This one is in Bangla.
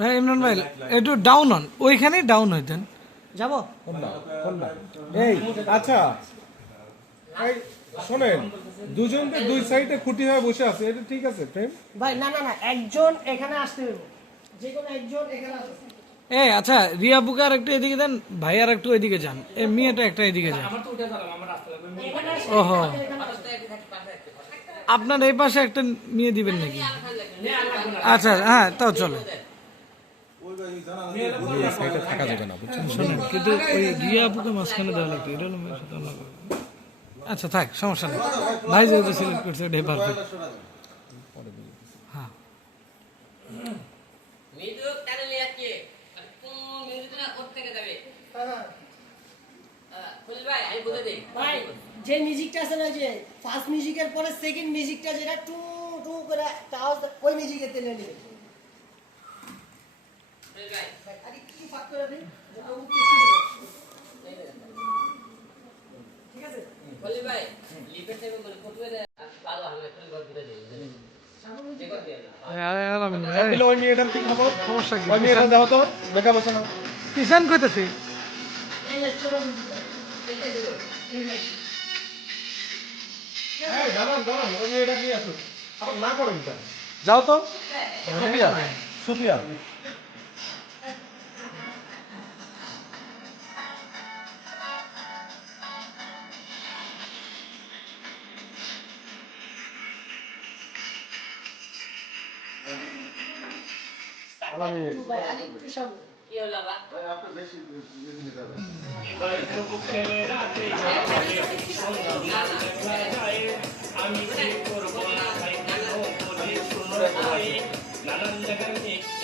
হ্যাঁ ইমরান ভাই একটু ডাউন হন ওইখানেই ডাউন হইতেন যাব? এই আচ্ছা। শোনেন দুজন তো দুই সাইডে খুঁটি হয়ে বসে আছে এটা ঠিক আছে প্রেম? ভাই না না না একজন এখানে আসতে হবে যে কোনো একজন এখানে আসতে। এই আচ্ছা রিয়া বুকার একটু এদিকে দেন ভাই আর একটু এদিকে যান। এই মেয়েটা একটা এদিকে যান। ওহো। আপনার এই পাশে একটা নিয়ে দিবেন নাকি? আচ্ছা হ্যাঁ তাও চলে। থাকা যাবে না কিন্তু ওই রিয়া আপুকে মাঝখানে দেওয়া লাগতো এটা হলো মেয়ের সাথে আলাদা। আচ্ছা থাক সমস্যা নেই। ভাই যেহেতু সিলেক্ট করছে এটাই পারফেক্ট হ্যাঁ। মৃদু টানে নিয়ে যাচ্ছে কোন মৃদু না ওর থেকে যাবে? হ্যাঁ। ভাই যে মিউজিকটা আছে না যে ফার্স্ট মিউজিকের পরে সেকেন্ড মিউজিকটা যেটা টু টু করে তাও ওই মিউজিকে তেলে নেবে। আরে কি ফাক করে দিন। ঠিক আছে? ভাই। মানে দিতে দিই সমস্যা কি? তো না কিষান কইতেছি? যাও তো। সুফিয়া সুফিয়া। ভাই সামনে কি হলো বা ভাই আপনার বেশি নিতে হবে নানান জায়গায়